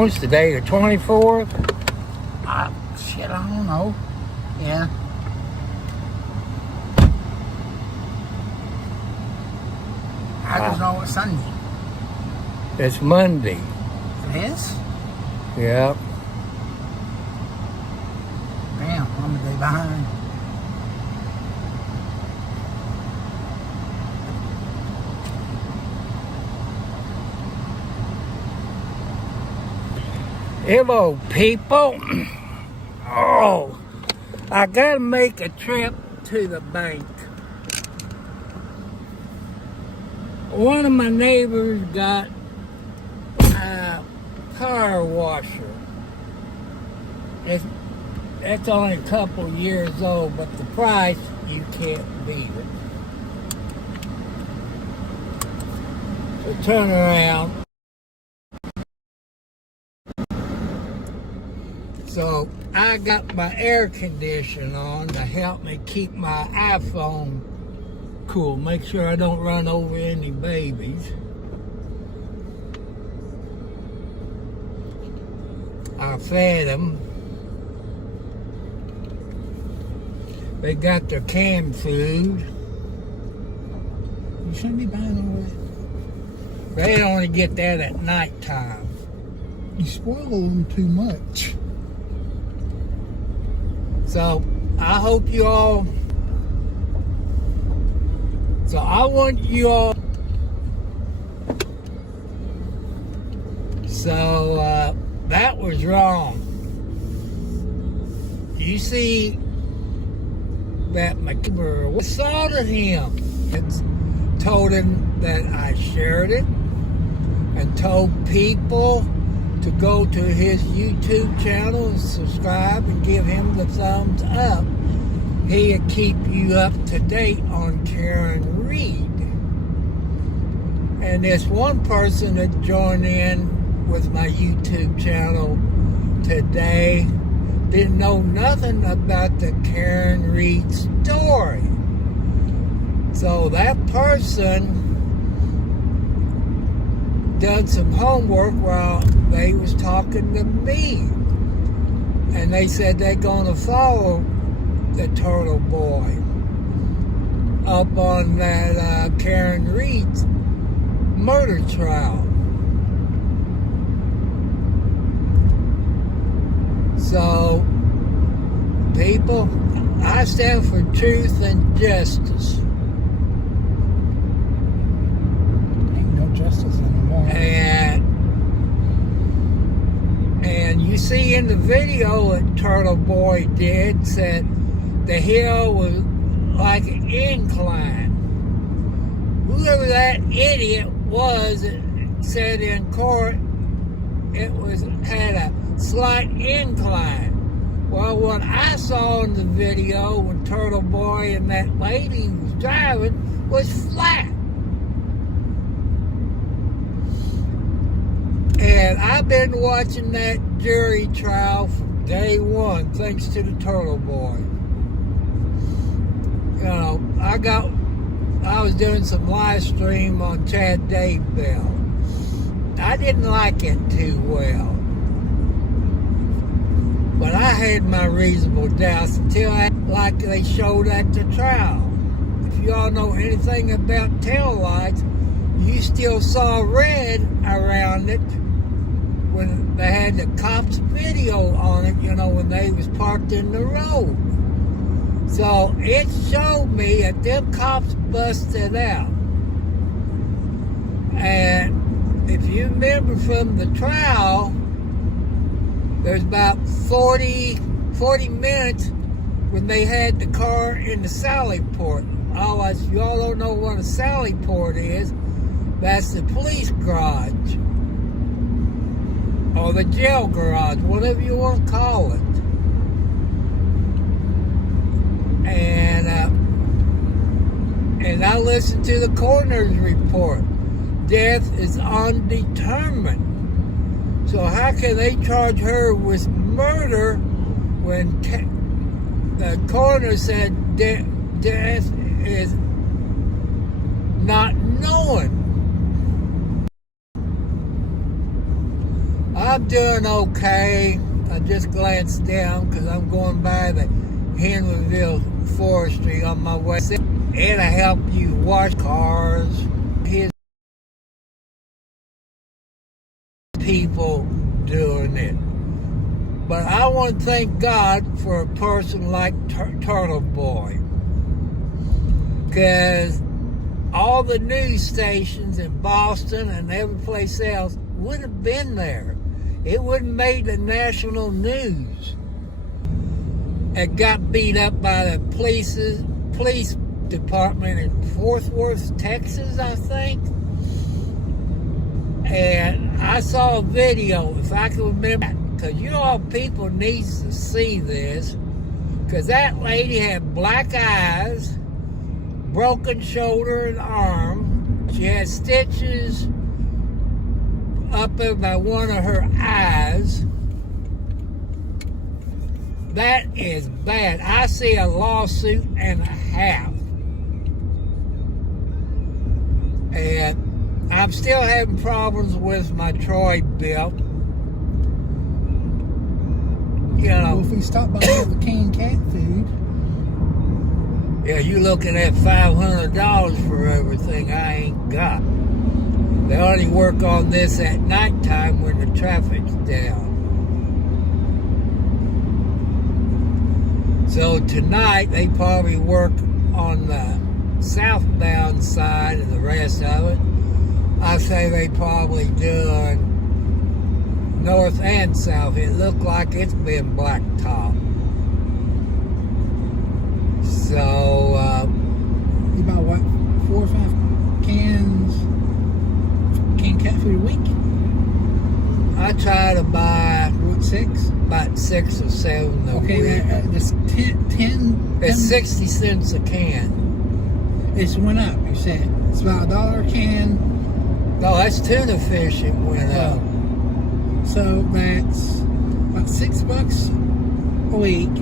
What's the day? The 24th? Shit, I don't know. Yeah. I just know it's Sunday. It's Monday. It is? Yep. Damn, I'm a day behind. Hello, people. Oh, I gotta make a trip to the bank. One of my neighbors got a car washer. That's only a couple years old, but the price, you can't beat it. So turn around. So I got my air conditioner on to help me keep my iPhone cool. Make sure I don't run over any babies. I fed them. They got their canned food. You shouldn't be buying all that. They only get that at nighttime. You spoil them too much. So I hope you all. So I want you all. So that was wrong. You see that my neighbor assaulted him. It's told him that I shared it and told people to go to his YouTube channel and subscribe and give him the thumbs up. He'll keep you up to date on Karen Reed. And there's one person that joined in with my YouTube channel today didn't know nothing about the Karen Reed story. So that person done some homework while they was talking to me. And they said they're gonna follow the Turtle Boy up on that Karen Reed's murder trial. So, people, I stand for truth and justice. Ain't no justice anymore. And you see in the video what Turtle Boy did, said the hill was like an incline. Whoever that idiot was that said in court it had a slight incline. Well, what I saw in the video when Turtle Boy and that lady was driving was flat. And I've been watching that jury trial from day one, thanks to the Turtle Boy. You know, I was doing some live stream on Chad Daybell. I didn't like it too well. But I had my reasonable doubts until like they showed at the trial. If you all know anything about taillights, you still saw red around it when they had the cops' video on it, you know, when they was parked in the road. So it showed me that them cops busted out. And if you remember from the trial, there's about 40 minutes when they had the car in the sally port. Otherwise, if you all don't know what a sally port is, that's the police garage. Or the jail garage, whatever you want to call it. And I listened to the coroner's report. Death is undetermined. So how can they charge her with murder when the coroner said death is not known? I I'm doing okay. I just glanced down because I'm going by the Henryville Forestry on my way. It'll help you wash cars. His people doing it. But I want to thank God for a person like Turtle Boy. Because all the news stations in Boston and every place else would have been there. It wouldn't have made the national news. It got beat up by the police department in Fort Worth, Texas, I think. And I saw a video, if I can remember, because you know people need to see this, because that lady had black eyes, broken shoulder and arm. She had stitches up by one of her eyes. That is bad. I see a lawsuit and a half. And I'm still having problems with my Troy belt. You know, Well, if we stop by with the canned cat food. Yeah, you looking at $500 for everything I ain't got. They only work on this at nighttime when the traffic's down. So tonight they probably work on the southbound side and the rest of it. I say they probably do north and south. It looked like it's been blacktop. So, You buy what? 4 or 5 canned cat food a week? I try to buy What, 6? about 6 or 7 a Okay, week. that's 10. It's 60 cents a can. It's went up, you said. It's about $1 a can. No, that's tuna fish it went up. So that's about $6 a week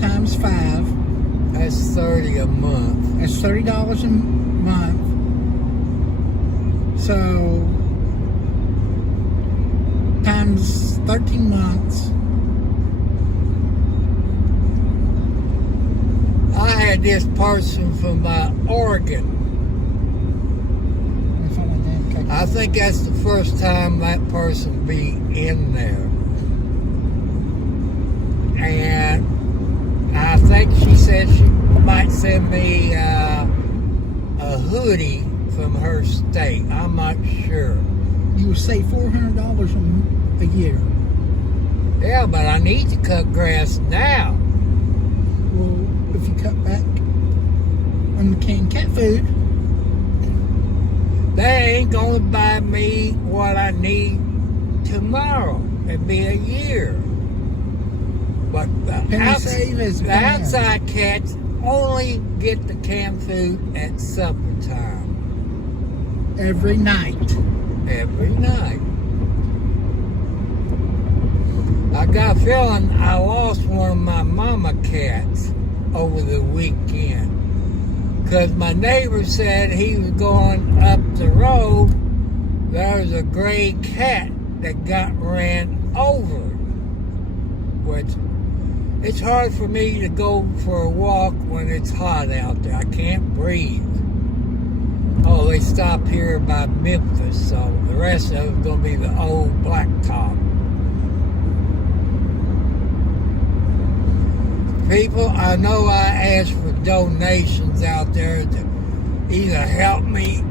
times 5. That's 30 a month. That's $30 a month. So times 13 months. I had this person from Oregon. I think that's the first time that person be in there. And I think she said she might send me a hoodie from her state. I'm not sure. You would save $400 a year. Yeah, but I need to cut grass now. Well, if you cut back on the canned cat food, They ain't gonna buy me what I need tomorrow. It'd be a year. But the outside cats only get the canned food at supper time. every night. Every night. I got a feeling I lost one of my mama cats over the weekend. Because my neighbor said he was going up the road, there was a gray cat that got ran over. Which, it's hard for me to go for a walk when it's hot out there. I can't breathe. Oh, they stop here by Memphis, so the rest of it's going to be the old blacktop. People, I know I asked for donations out there to either help me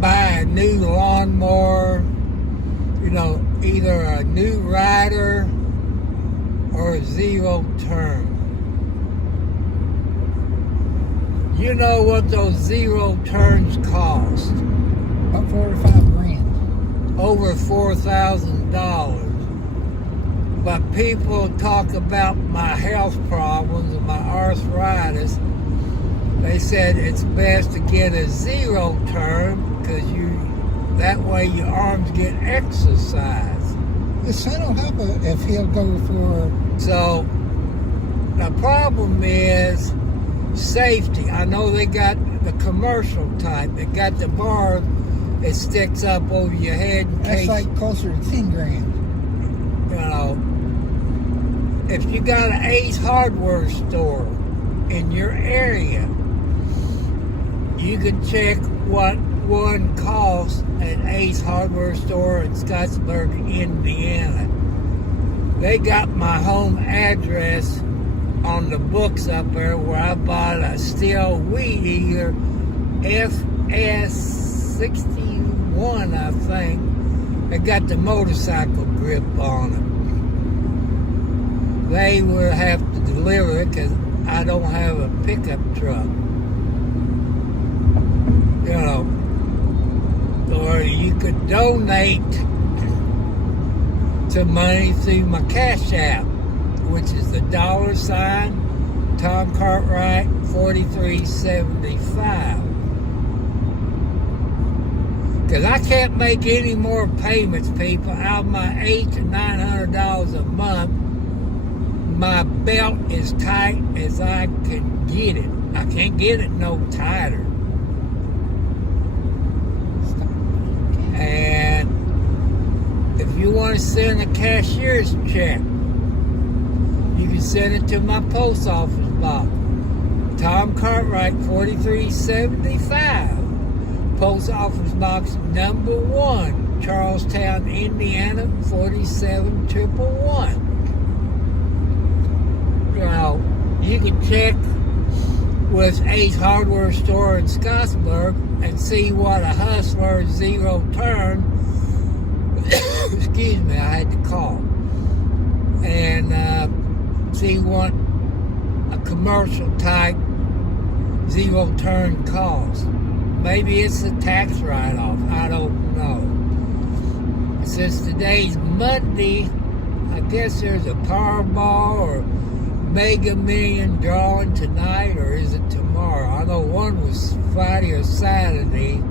buy a new lawnmower, you know, either a new rider or a zero turn. You know what those zero turns cost? About $4 or $5 grand. Over $4,000. But people talk about my health problems and my arthritis. They said it's best to get a zero turn because that way your arms get exercise. His son will help if he'll go for. So the problem is safety. I know they got the commercial type. They got the bars it sticks up over your head in That's case, like closer to 10 grand. you know, if you got an Ace Hardware store in your area, you can check what one costs at Ace Hardware store in Scottsburg, Indiana. They got my home address on the books up there where I bought a steel weed eater FS61, I think. It got the motorcycle grip on it. They will have to deliver it because I don't have a pickup truck. You know, or you could donate to money through my Cash App, which is the $ Tom Cartwright 4375. Because I can't make any more payments, people, out of my $800 to $900 a month. My belt is tight as I can get it. I can't get it no tighter. And if you want to send a cashier's check, you can send it to my post office box. Tom Cartwright 4375. Post office box number 1, Charlestown, Indiana 47111. Now, you can check with Ace Hardware store in Scottsburg and see what a Hustler zero turn, excuse me, I had to call, and see what a commercial type zero turn costs. Maybe it's a tax write-off, I don't know. Since today's Monday, I guess there's a Powerball or Mega Million drawing tonight, or is it tomorrow? I know one was Friday or Saturday.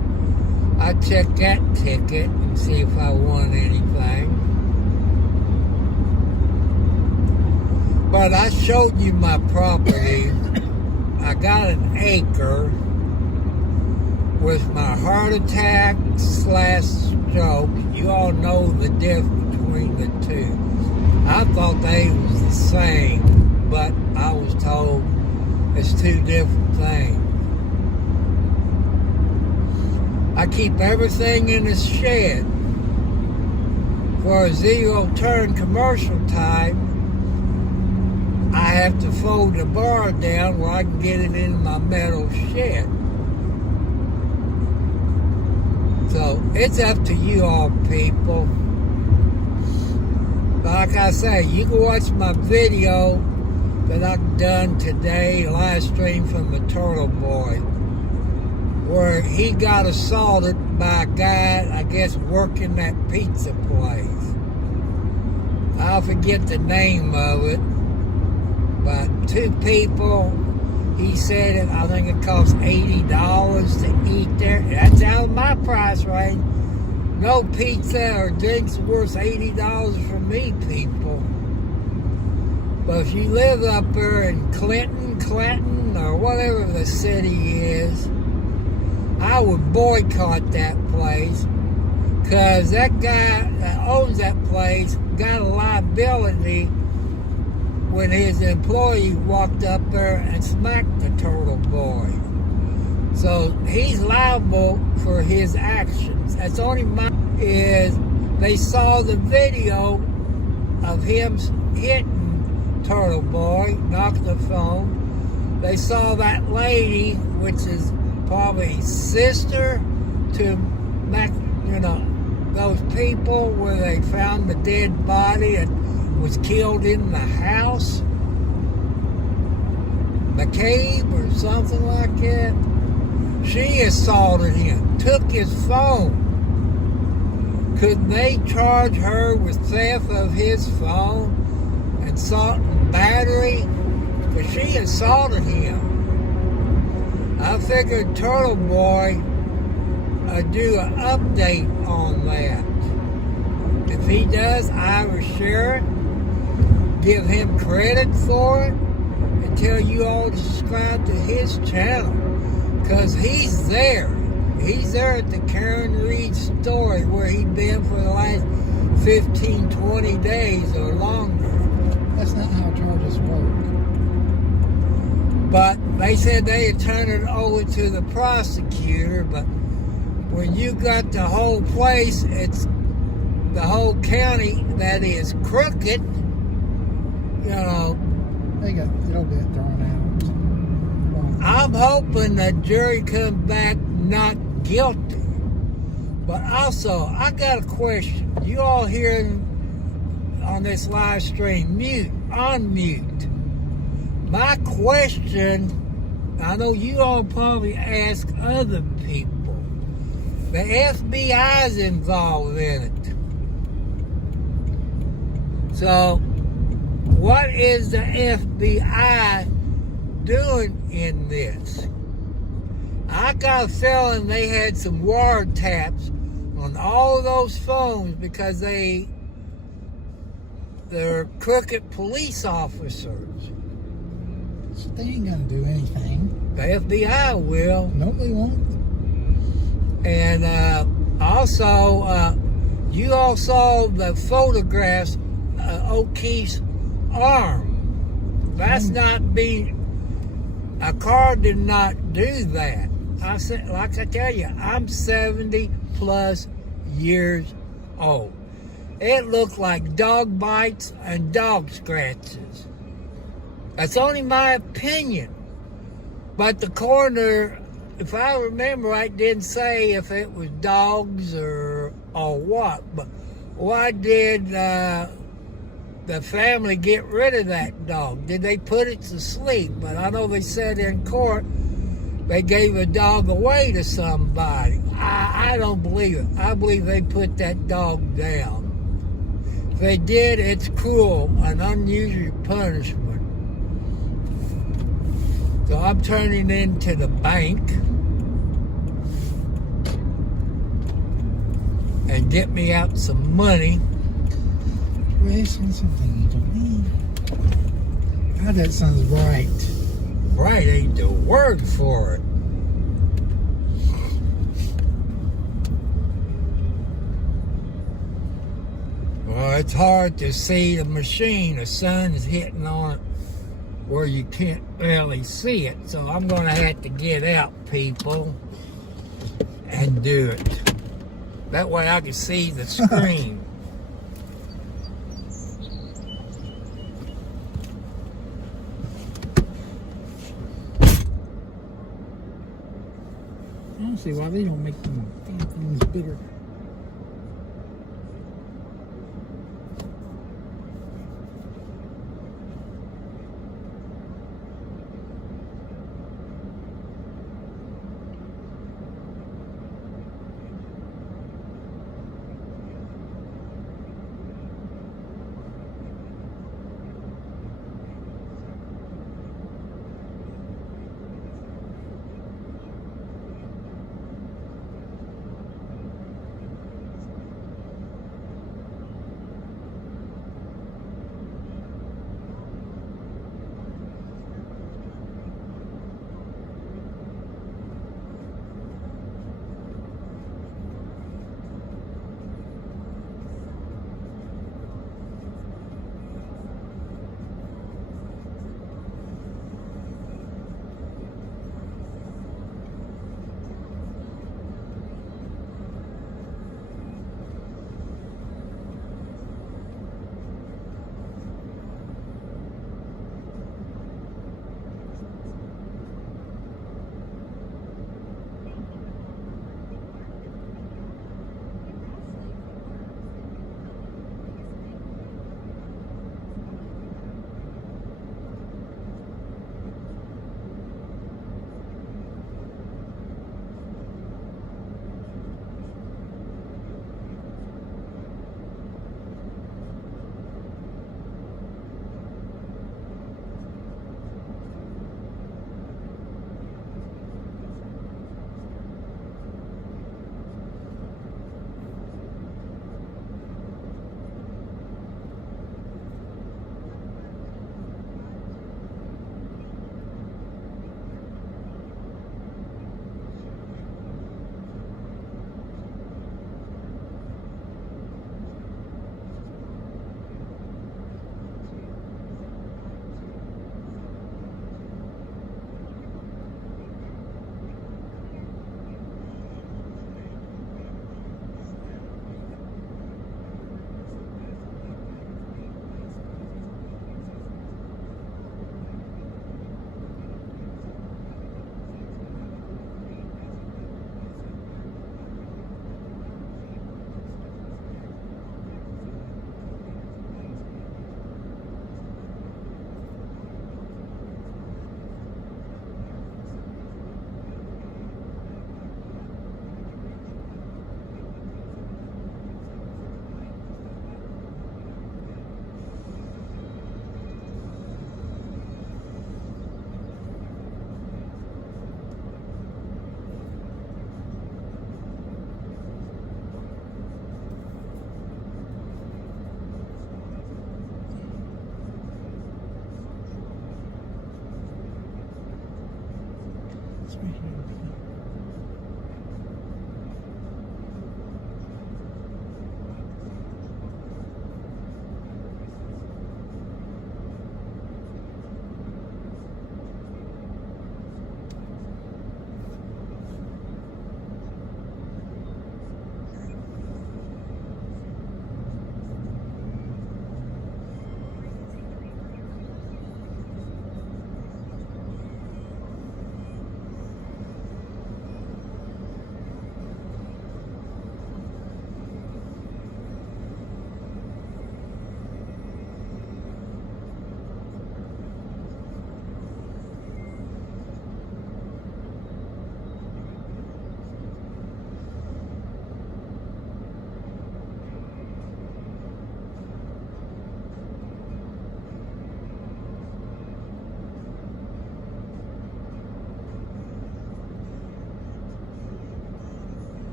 I checked that ticket and see if I won anything. But I showed you my property. I got an acre with my heart attack / stroke. You all know the difference between the two. I thought they was the same, but I was told it's two different things. I keep everything in the shed. For a zero turn commercial type, I have to fold the bar down where I can get it in my metal shed. So it's up to you all, people. Like I say, you can watch my video that I've done today, live stream from the Turtle Boy, where he got assaulted by a guy, I guess, working that pizza place. I forget the name of it, but two people, he said it, I think it costs $80 to eat there. That's out of my price range. No pizza or drinks worth $80 for me, people. But if you live up there in Clinton, or whatever the city is, I would boycott that place, because that guy that owns that place got a liability when his employee walked up there and smacked the Turtle Boy. So he's liable for his actions. That's only is they saw the video of him hitting Turtle Boy, knocked the phone. They saw that lady, which is probably sister to, those people where they found the dead body and was killed in the house, McCabe or something like that. She assaulted him, took his phone. Couldn't they charge her with theft of his phone, assault and battery? Because she assaulted him. I figured Turtle Boy would do an update on that. If he does, I will share it, give him credit for it, and tell you all to subscribe to his channel, because he's there. He's there at the Karen Reed story where he'd been for the last 15, 20 days or longer. That's not how charges work. But they said they'd turn it over to the prosecutor, but when you got the whole place, it's the whole county that is crooked, you know. They got a little bit thrown out. I'm hoping the jury comes back not guilty. But also, I got a question. You all hearing on this live stream, unmute. My question, I know you all probably ask other people. The FBI is involved in it. So, what is the FBI doing in this? I got a feeling they had some wiretaps on all those phones because they're crooked police officers. So they ain't gonna do anything. The FBI will. No, they won't. And also, you all saw the photographs of O'Keefe's arm. That's not being. A car did not do that. I said, like I tell you, I'm 70 plus years old. It looked like dog bites and dog scratches. That's only my opinion. But the coroner, if I remember right, didn't say if it was dogs or what. But why did the family get rid of that dog? Did they put it to sleep? But I know they said in court they gave a dog away to somebody. I don't believe it. I believe they put that dog down. If they did, it's cruel and unusual punishment. So I'm turning into the bank and get me out some money. Racing something you don't need. God, that sounds bright. Bright ain't the word for it. Well, it's hard to see the machine. The sun is hitting on it where you can't barely see it. So I'm going to have to get out, people, and do it. That way I can see the screen. I don't see why they don't make them damn things bigger.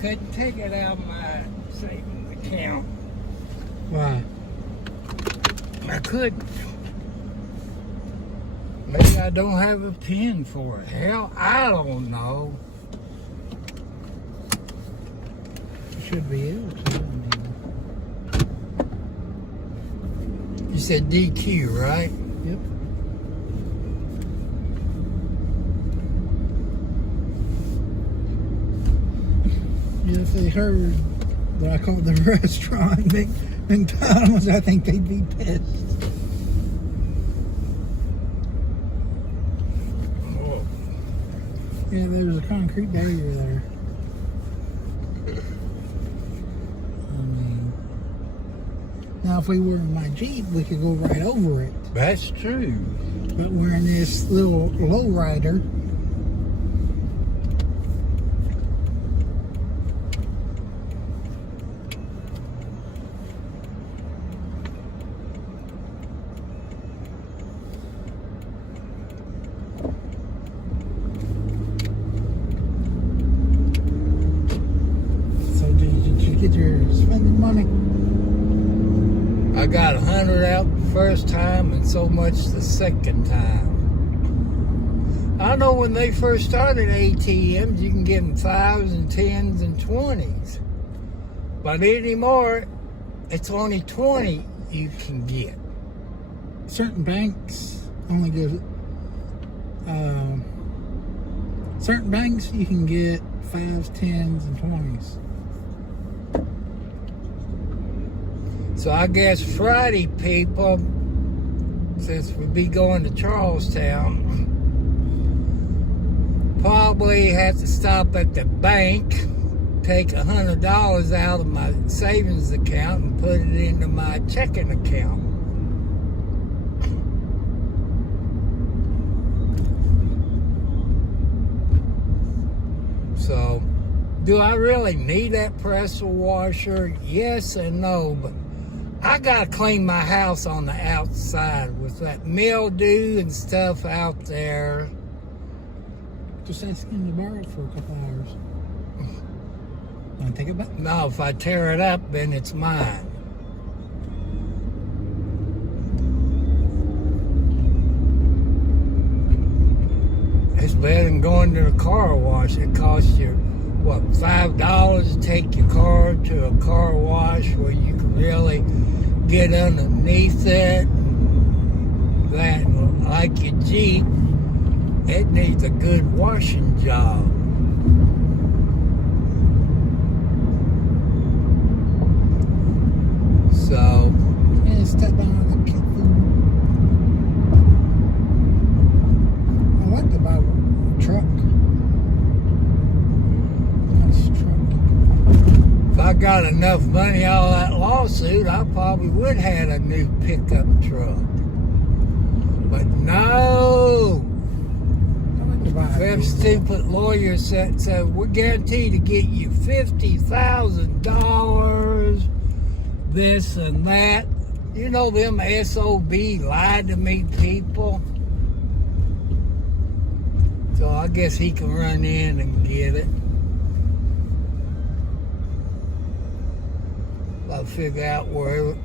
couldn't take it out of my savings account. Why? I couldn't. Maybe I don't have a pin for it. Hell, I don't know. You should be able to. I mean, You said DQ, right? yep. Yeah, if they heard what I call the restaurant McDonald's, I think they'd be pissed. Oh. Yeah, there's a concrete barrier there. I mean, now if we were in my Jeep, we could go right over it. That's true. But we're in this little lowrider. So did you get your spending money? I got 100 out the first time and so much the second time. I know when they first started ATMs, you can get them 5s and 10s and 20s. But anymore, it's only 20 you can get. Certain banks only give. Certain banks you can get 5s, 10s, and 20s. So I guess Friday, people, since we'll be going to Charlestown, probably have to stop at the bank, take $100 out of my savings account and put it into my checking account. So, do I really need that pressure washer? Yes and no, but I gotta clean my house on the outside with that mildew and stuff out there. Just ask him to borrow it for a couple hours. Want to take it back? No, if I tear it up, then it's mine. It's better than going to the car wash. It costs you, what, $5 to take your car to a car wash where you can really get underneath it. That, like your Jeep, it needs a good washing job. So, Yeah, step down on the cat food. I like to buy a truck. Nice truck. if I got enough money out of that lawsuit, I probably would have had a new pickup truck. But no, I like to buy a them diesel. stupid lawyers said, so we're guaranteed to get you $50,000, this and that. You know them SOB lied to me people. So I guess he can run in and get it. I'll figure out where,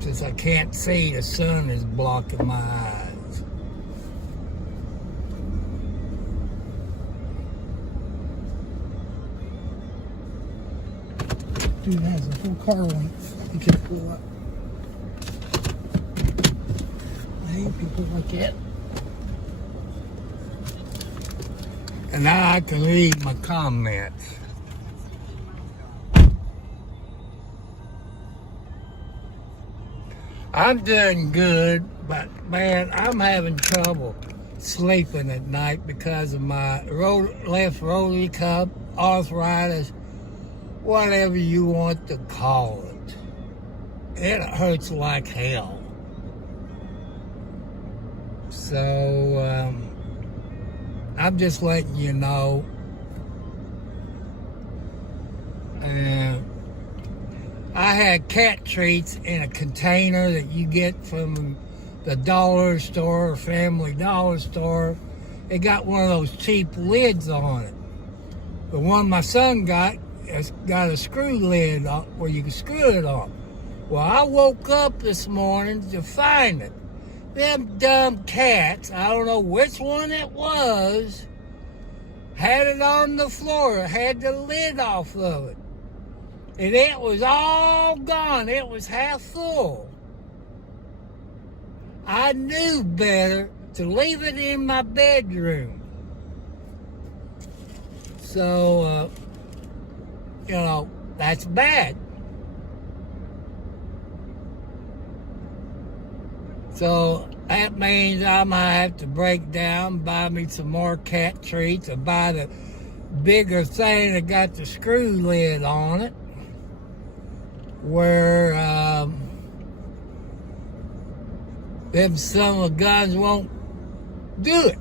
since I can't see, the sun is blocking my eyes. Dude, that has a full car length. You can pull up. I hate people like that. And now I can read my comments. I'm doing good, but man, I'm having trouble sleeping at night because of my left rotary cup, arthritis, whatever you want to call it. It hurts like hell. So, I'm just letting you know. I had cat treats in a container that you get from the dollar store or Family Dollar store. It got one of those cheap lids on it. The one my son got it's got a screw lid on, where you can screw it on. Well, I woke up this morning to find it. Them dumb cats, I don't know which one it was, had it on the floor, had the lid off of it. And it was all gone. It was half full. I knew better to leave it in my bedroom. So, that's bad. So that means I might have to break down, buy me some more cat treats, or buy the bigger thing that got the screw lid on it, where them son of guns won't do it.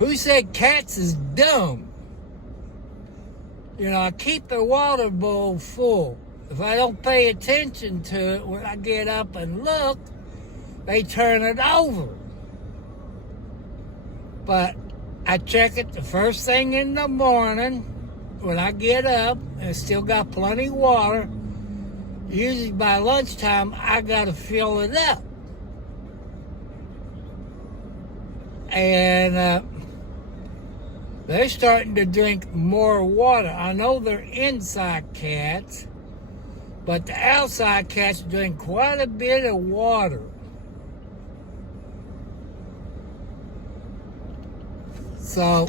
Who said cats is dumb? I keep the water bowl full. If I don't pay attention to it when I get up and look, they turn it over. But I check it the first thing in the morning when I get up, and it's still got plenty of water. Usually by lunchtime, I got to fill it up. And they're starting to drink more water. I know they're inside cats, but the outside cats drink quite a bit of water. So,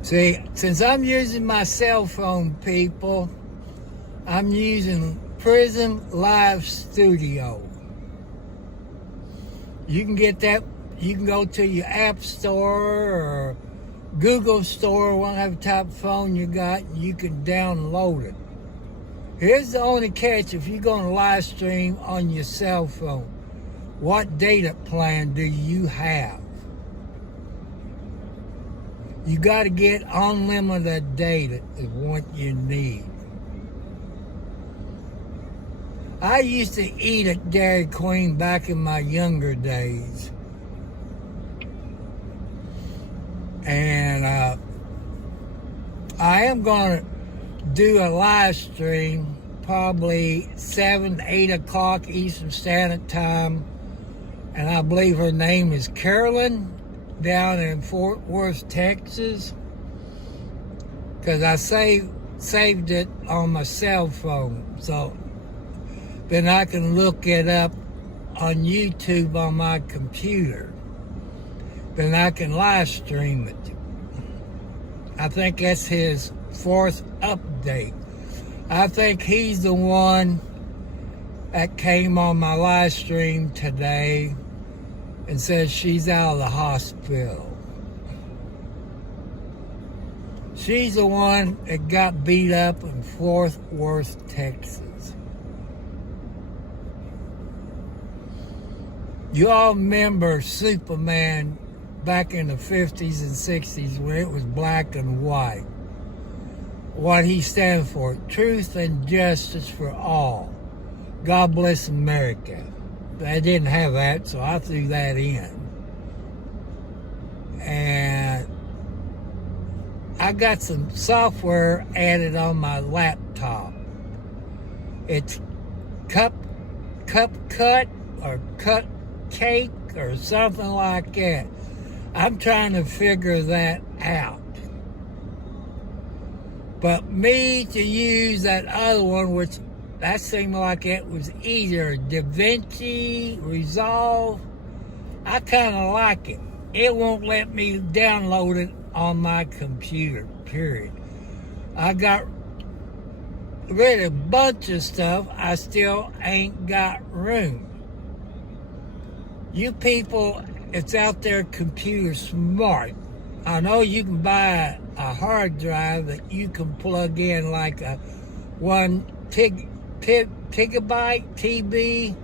see, since I'm using my cell phone, people, I'm using Prism Live Studio. You can get that. You can go to your App Store or Google Store, whatever type of phone you got, and you can download it. Here's the only catch if you're going to live stream on your cell phone. What data plan do you have? You got to get unlimited data is what you need. I used to eat at Dairy Queen back in my younger days. And I am going to do a live stream probably 7, 8 o'clock Eastern Standard Time. And I believe her name is Carolyn down in Fort Worth, Texas. Because I saved it on my cell phone. So then I can look it up on YouTube on my computer. Then I can live stream it. I think that's his 4th update. I think he's the one that came on my live stream today and says she's out of the hospital. She's the one that got beat up in Fort Worth, Texas. You all remember Superman back in the 50s and 60s when it was black and white. What he stands for, truth and justice for all. God bless America. They didn't have that, so I threw that in. And I got some software added on my laptop. It's cup cut or cut cake or something like that. I'm trying to figure that out. But me to use that other one, which that seemed like it was either DaVinci, Resolve, I kind of like it. It won't let me download it on my computer, period. I got rid of a bunch of stuff. I still ain't got room. You people, it's out there computer smart. I know you can buy a hard drive that you can plug in like a 1 gigabyte TB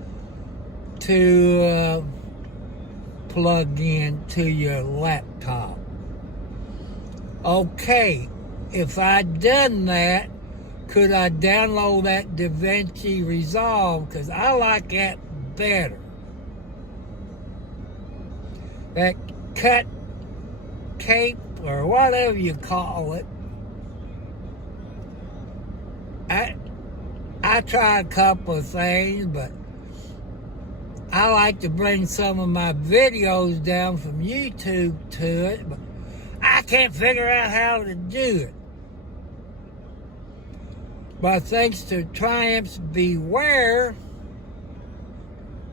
to plug in to your laptop. Okay, if I'd done that, could I download that DaVinci Resolve? Because I like that better. That cut cape or whatever you call it. I tried a couple of things, but I like to bring some of my videos down from YouTube to it, but I can't figure out how to do it. But thanks to Triumph's Beware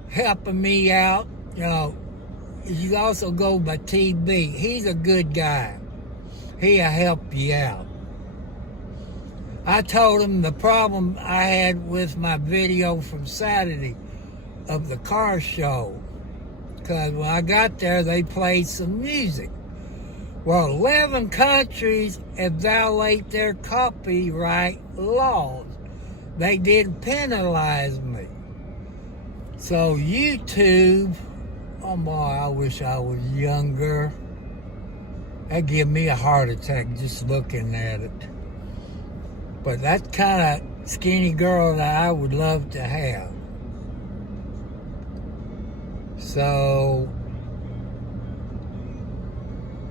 helping me out, you know, you also go by TB. He's a good guy. He'll help you out. I told him the problem I had with my video from Saturday of the car show. Because when I got there, they played some music. Well, 11 countries have violated their copyright laws. They didn't penalize me. So YouTube, oh boy, I wish I was younger. That'd give me a heart attack just looking at it. But that's kind of skinny girl that I would love to have. So,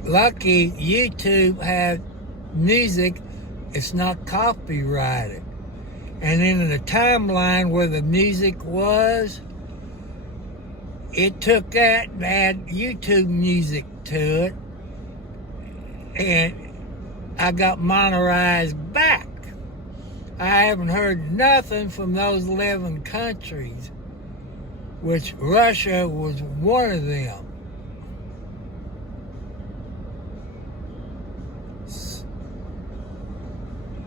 lucky YouTube had music, it's not copyrighted. And then in the timeline where the music was, it took that and added YouTube music to it. And I got monetized back. I haven't heard nothing from those 11 countries, which Russia was one of them.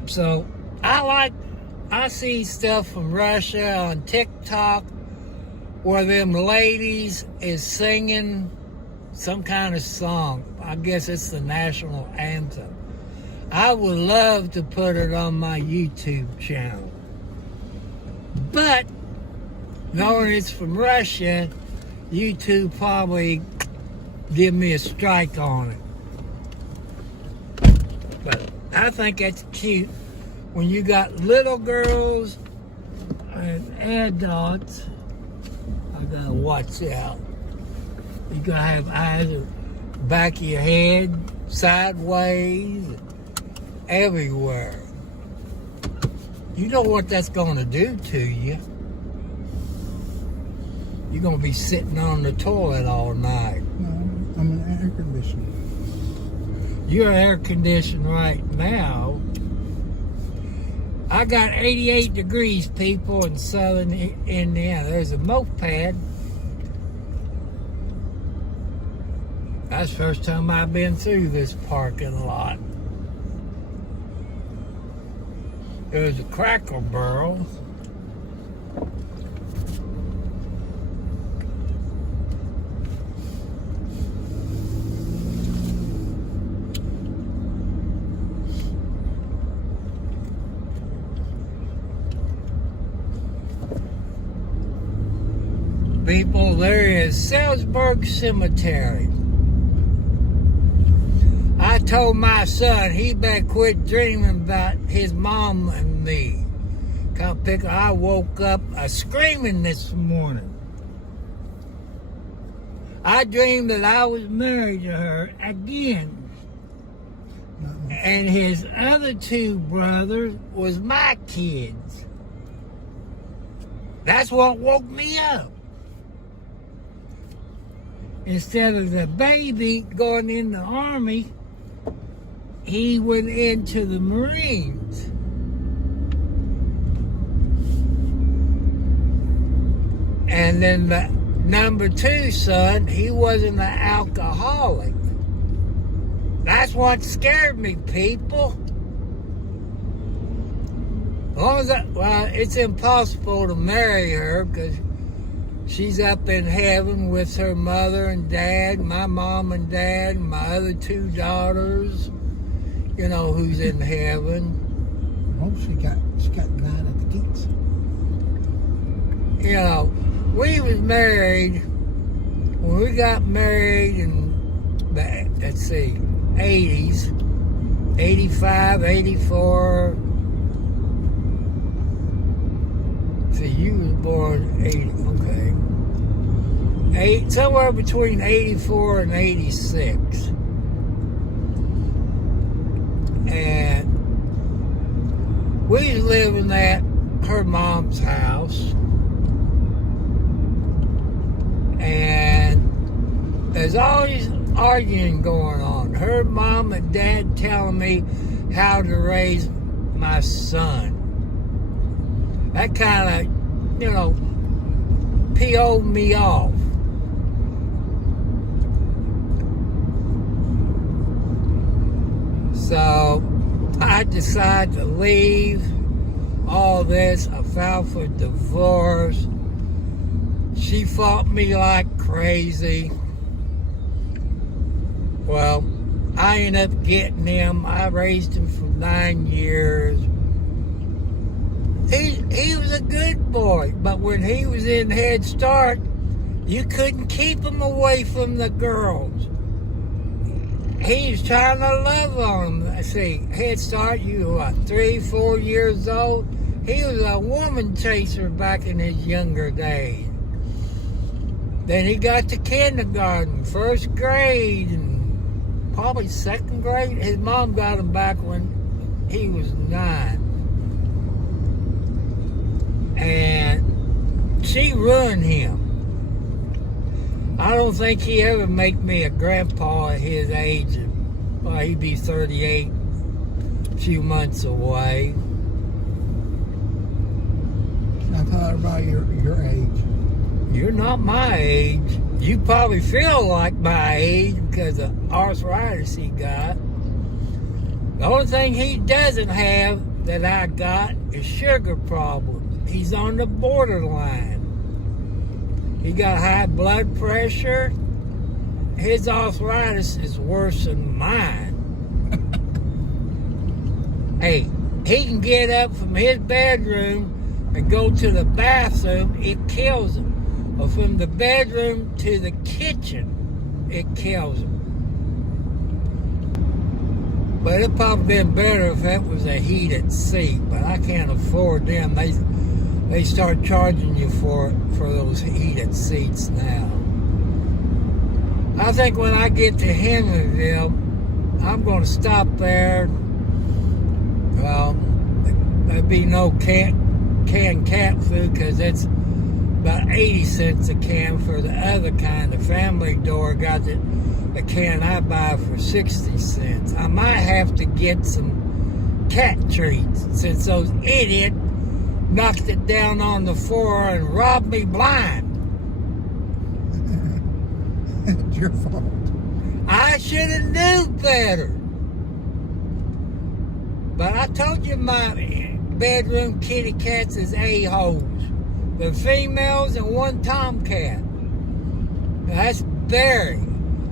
So I see stuff from Russia on TikTok where them ladies is singing some kind of song. I guess it's the national anthem. I would love to put it on my YouTube channel. But knowing it's from Russia, YouTube probably give me a strike on it. But I think that's cute when you got little girls and adults. I gotta watch out. You gotta have eyes at the back of your head, sideways, everywhere. You know what that's gonna do to you. You're gonna be sitting on the toilet all night. No, I'm an air conditioner. You're air conditioned right now. I got 88 degrees, people, in southern Indiana. There's a moped. That's the first time I've been through this parking lot. There's a Cracker Barrel. People, there is Salzburg Cemetery. I told my son he better quit dreaming about his mom and me. I woke up screaming this morning. I dreamed that I was married to her again. And his other two brothers was my kids. That's what woke me up. Instead of the baby going in the Army, he went into the Marines. And then the number two son, he wasn't an alcoholic. That's what scared me, people. As long as well, it's impossible to marry her because she's up in heaven with her mother and dad, my mom and dad, and my other two daughters. You know who's in heaven. Oh, she got 9 at the kids. You know, we was married when we got married in the, let's see, 80s, 85, 84. See, you was born 80, okay. Somewhere between 84 and 86. And we was living at her mom's house. And there's always arguing going on. Her mom and dad telling me how to raise my son. That kind of, PO'd me off. So I decided to leave all this. I filed for divorce. She fought me like crazy. Well, I ended up getting him. I raised him for 9 years. He was a good boy, but when he was in Head Start, you couldn't keep him away from the girls. He was trying to love on them. See, Head Start, you were what, 3, 4 years old? He was a woman chaser back in his younger days. Then he got to kindergarten, first grade, and probably second grade. His mom got him back when he was 9. And she ruined him. I don't think he ever make me a grandpa at his age. Well, he'd be 38, a few months away. I thought about your age. You're not my age. You probably feel like my age because of arthritis he got. The only thing he doesn't have that I got is sugar problems. He's on the borderline. He got high blood pressure. His arthritis is worse than mine. Hey, he can get up from his bedroom and go to the bathroom, it kills him. Or from the bedroom to the kitchen, it kills him. But it'd probably been better if that was a heated seat, but I can't afford them. They start charging you for those heated seats now. I think when I get to Henryville, I'm going to stop there. Well, there'd be no canned cat food because it's about 80 cents a can for the other kind. The Family Door got the can I buy for 60 cents. I might have to get some cat treats since those idiots knocked it down on the floor and robbed me blind. It's your fault. I should have knew better. But I told you my bedroom kitty cats is a-holes. The females and one tomcat. That's Barry.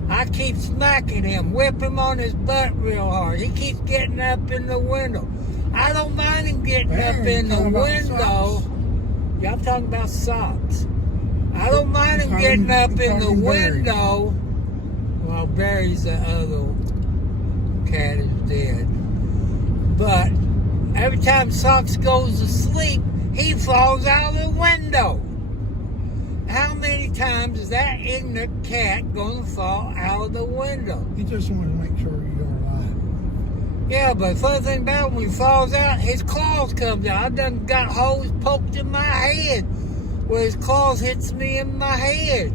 I keep smacking him, whip him on his butt real hard. He keeps getting up in the window. I don't mind him getting up in the window. Yeah, I'm talking about socks. I don't mind him getting up in the window. Well, Barry's the other cat is dead. But every time Socks goes to sleep, he falls out of the window. How many times is that ignorant cat going to fall out of the window? He just wanted to make sure you're alive. Yeah, but the funny thing about it, when he falls out, his claws comes out. I done got holes poked in my head where his claws hits me in my head.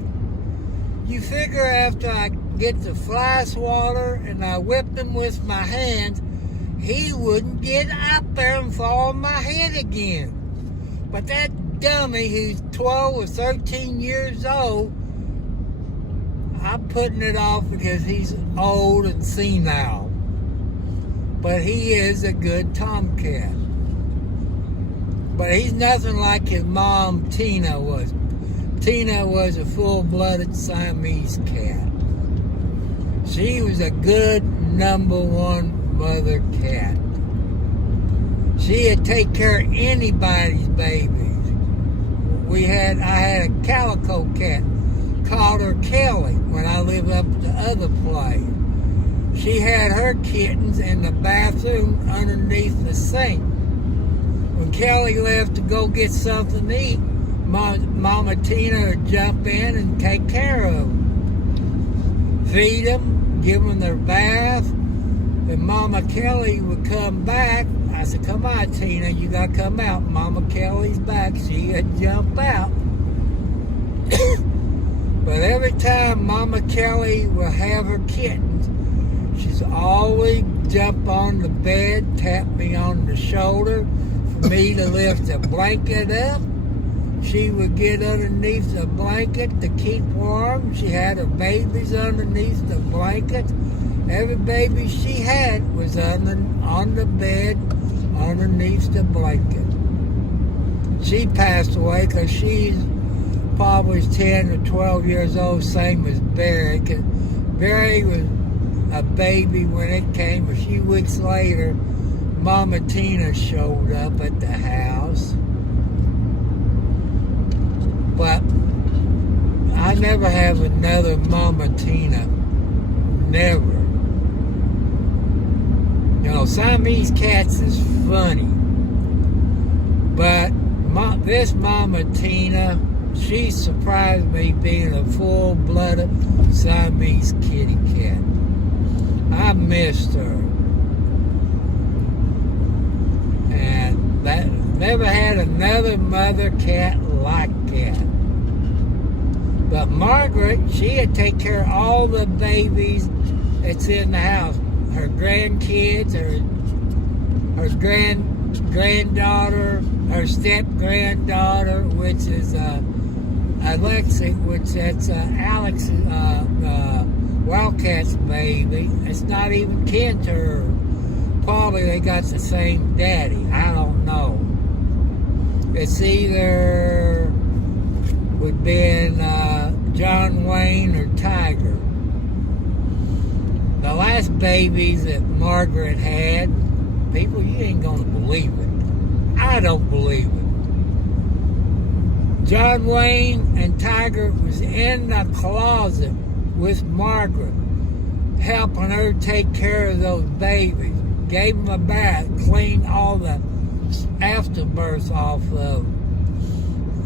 You figure after I get the fly swatter and I whip him with my hands, he wouldn't get up there and fall on my head again. But that dummy who's 12 or 13 years old, I'm putting it off because he's old and senile. But he is a good tomcat. But he's nothing like his mom, Tina, was. Tina was a full-blooded Siamese cat. She was a good #1 mother cat. She'd take care of anybody's babies. I had a calico cat. Called daughter Kelly when I lived up at the other place. She had her kittens in the bathroom underneath the sink. When Kelly left to go get something to eat, Mama Tina would jump in and take care of them. Feed them, give them their bath, and Mama Kelly would come back. I said, come on, Tina, you got to come out. Mama Kelly's back. She would jump out. But every time Mama Kelly will have her kittens, she's always jump on the bed, tap me on the shoulder for me to lift the blanket up. She would get underneath the blanket to keep warm. She had her babies underneath the blanket. Every baby she had was on the bed underneath the blanket. She passed away because she's probably 10 or 12 years old, same as Barry. Barry was a baby when it came. A few weeks later, Mama Tina showed up at the house. But I never have another Mama Tina. Never. You know, Siamese cats is funny. But this Mama Tina, she surprised me being a full-blooded Siamese kitty cat. I missed her. And that never had another mother cat like that. But Margaret, she'd take care of all the babies that's in the house. Her grandkids, her granddaughter, her step-granddaughter, which is Alexi, which that's Alex Wildcat's baby. It's not even kin to her. Probably they got the same daddy. I don't know. It's either would been John Wayne or Tiger. The last babies that Margaret had, people, you ain't gonna believe it. I don't believe it. John Wayne and Tiger was in the closet with Margaret, helping her take care of those babies. Gave them a bath, cleaned all the afterbirth off of them.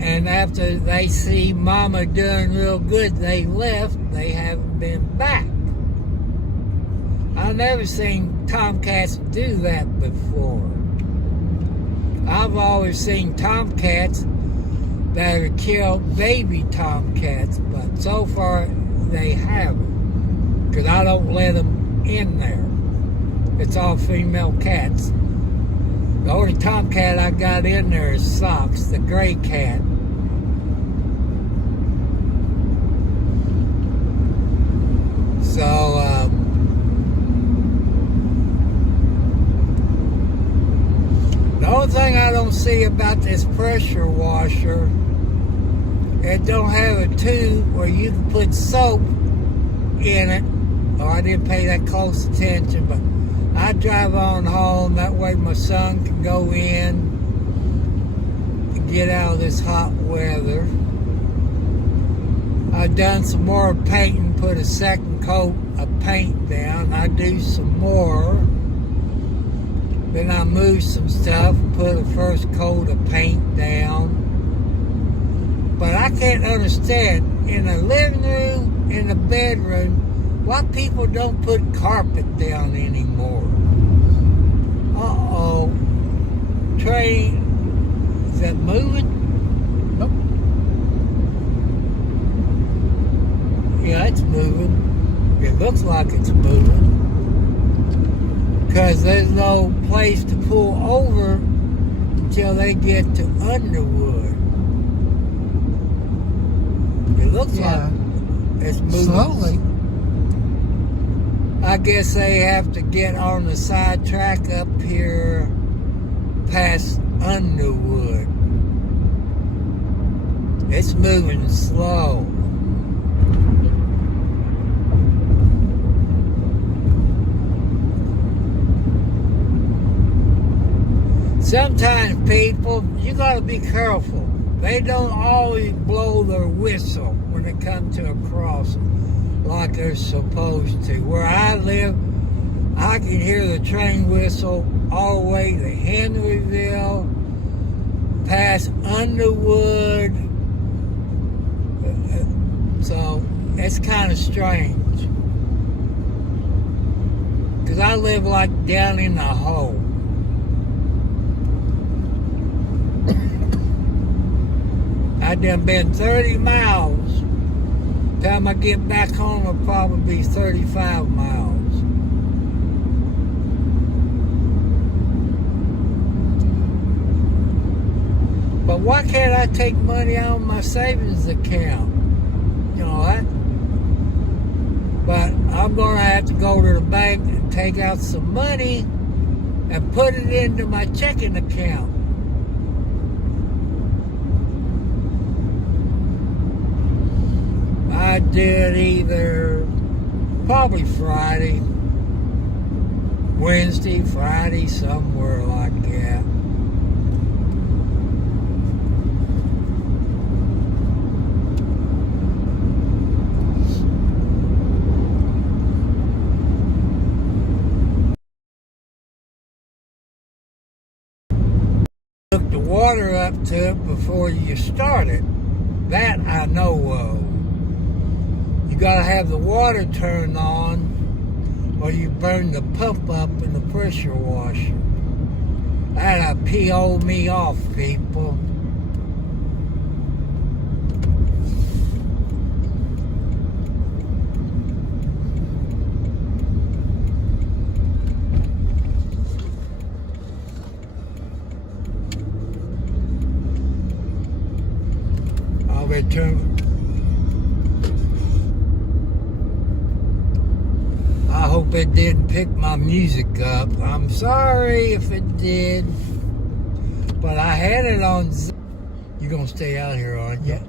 And after they see Mama doing real good, they left. They haven't been back. I've never seen tomcats do that before. I've always seen tomcats that have killed baby tomcats, but so far they haven't, because I don't let them in there. It's all female cats. The only tomcat I got in there is Socks, the gray cat. So, the only thing I don't see about this pressure washer, it don't have a tube where you can put soap in it. Oh, I didn't pay that close attention, but I drive on home. That way my son can go in and get out of this hot weather. I've done some more painting, put a second coat of paint down. I do some more. Then I move some stuff and put a first coat of paint down. But I can't understand, in the living room, in the bedroom, why people don't put carpet down anymore. Uh-oh. Train, is that moving? Nope. Yeah, it's moving. It looks like it's moving. Because there's no place to pull over until they get to Underwood. It looks like it's moving. Slowly. I guess they have to get on the side track up here past Underwood. It's moving slow. Sometimes, people, you gotta be careful. they don't always blow their whistle when it comes to a crossing like they're supposed to. Where I live, I can hear the train whistle all the way to Henryville, past Underwood. So it's kind of strange. Because I live like down in the hole. I done been 30 miles. Time I get back home, it'll probably be 35 miles. But why can't I take money out of my savings account? You know that? But I'm going to have to go to the bank and take out some money and put it into my checking account. I did either probably Friday, Wednesday, Friday, somewhere like that. Hook the water up to it before you start it. That I know of. You gotta have the water turned on or you burn the pump up in the pressure washer. That'll PO me off, people. I'll return. I hope it didn't pick my music up. I'm sorry if it did. But I had it on. You're going to stay out here, aren't you? Yeah.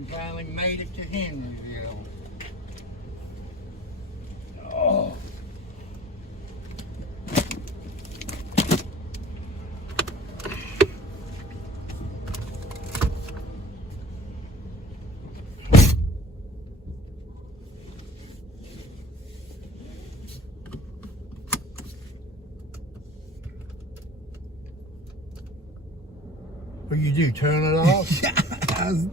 and finally made it to Henryville. Oh. What do you do, turn it off? Yeah, I was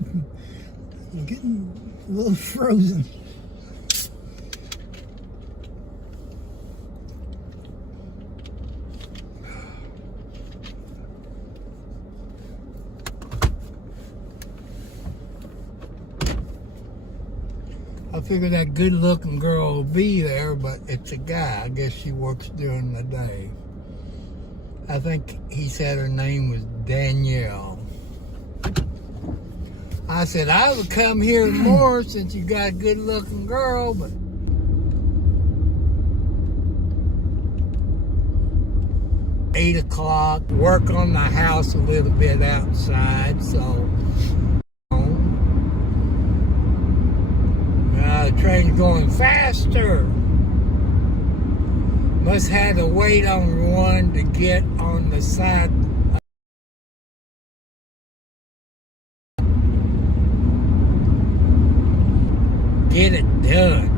getting a little frozen. I figured that good-looking girl will be there, but it's a guy. I guess she works during the day. I think he said her name was Danielle. I said, I would come here more since you got a good-looking girl, but... $8 work on the house a little bit outside, so... the train's going faster. Must have to wait on one to get on the side. Get it done.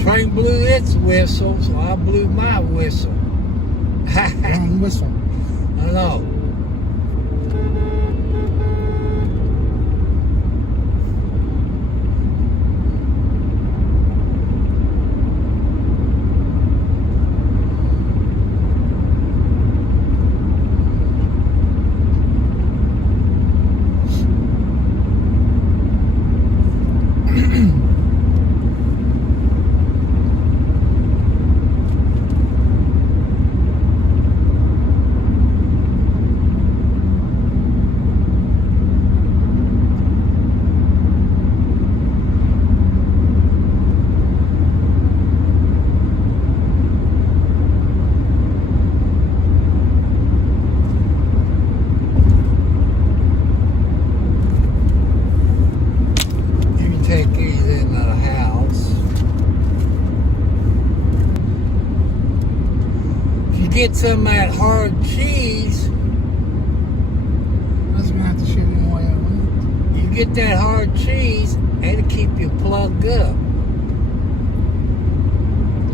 Train blew its whistle, so I blew my whistle. Wrong whistle. I know. Take these into the house. If you get some of that hard cheese, I was gonna have to shoot him away. you get that hard cheese, it'll keep you plugged up. I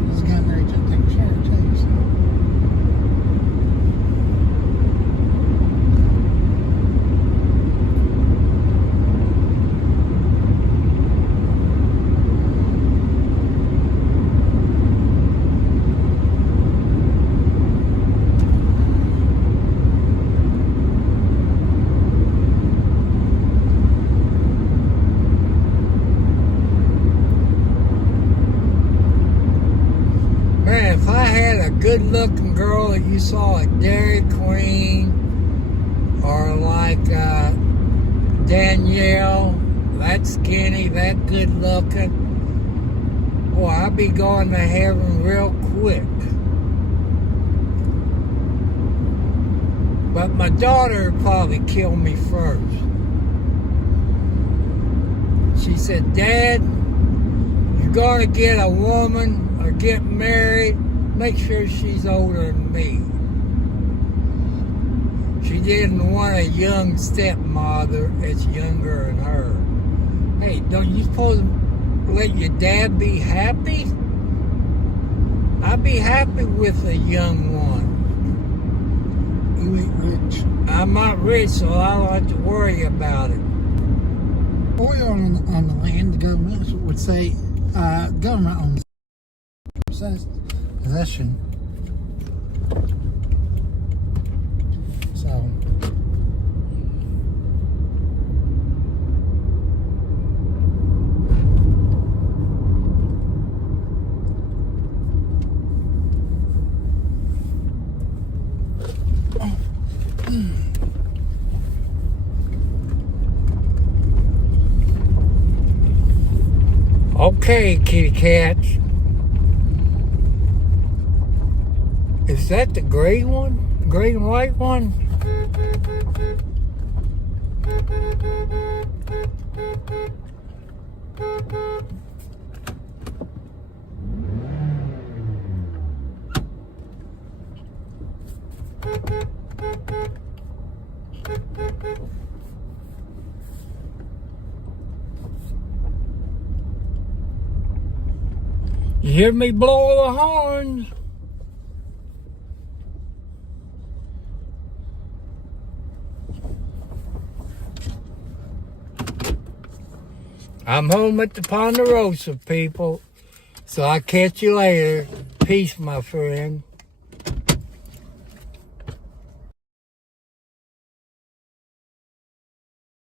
was getting ready to take a shower too. So. Man, if I had a good-looking girl that you saw at Dairy Queen, or like Danielle, that skinny, that good-looking, boy, I'd be going to heaven real quick. But my daughter would probably kill me first. She said, Dad, you're going to get a woman or get married, make sure she's older than me. She didn't want a young stepmother that's younger than her. Hey, don't you supposed to let your dad be happy? I'd be happy with a young one. You ain't rich. I'm not rich, so I don't have to worry about it. Oil on the land, the government would say, government owns possession. So Okay, kitty cats. Is that the gray one? Gray and white one? You hear me blow the horns? I'm home at the Ponderosa, people. So I'll catch you later. Peace, my friend.